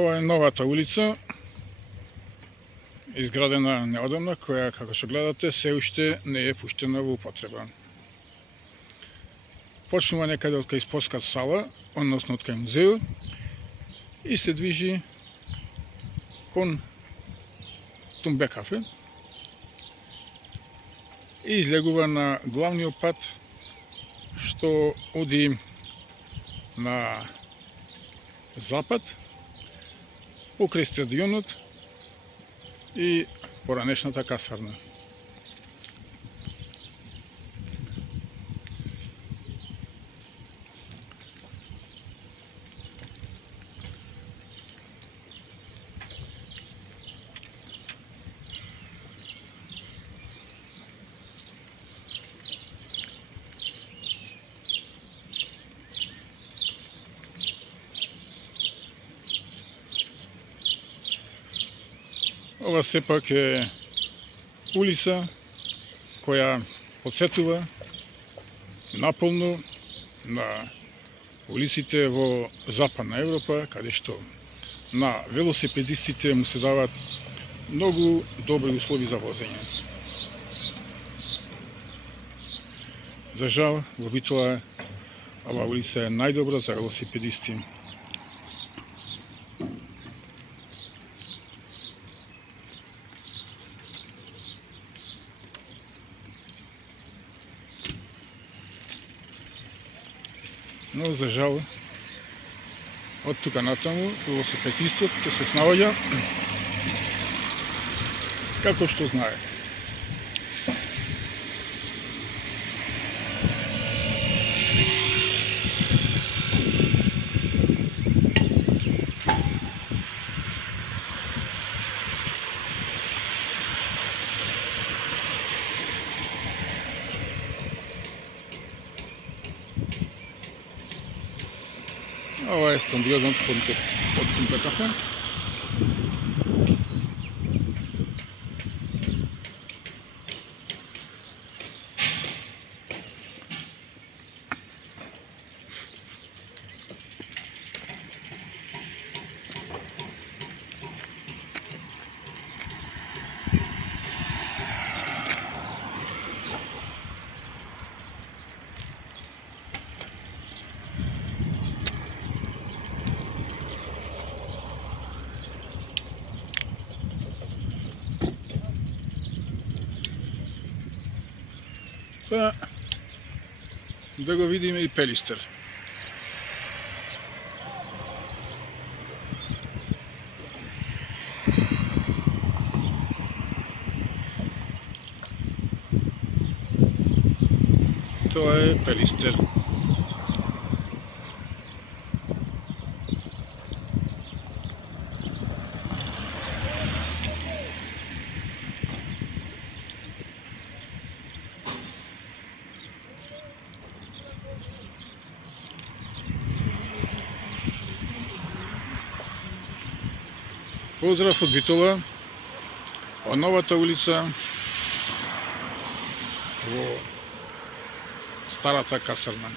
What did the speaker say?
Ова е новата улица, изградена неодамна, која, како што гледате, се уште не е пуштена во употреба. Почнува некаде од кај спортската сала, односно од кај музејот, и се движи кон Тумбе кафе и излегува на главниот пат што оди на запад, покрај стадионот и поранешната касарна. Ова сепак е улица која подсетува наполно на улиците во Западна Европа, каде што на велосипедистите му се дават многу добри услови за возење. За жал, во Битола ова улица е најдобра за велосипедисти. Но за жал, од тука натаму велосипедистот ќе се снаоѓа како што знае. Ова е стадионот од Тумбе кафе. Па, да го видиме и Пелистер. Тоа е Пелистер. Поздрав од Битола, од новата улица во старата касарна.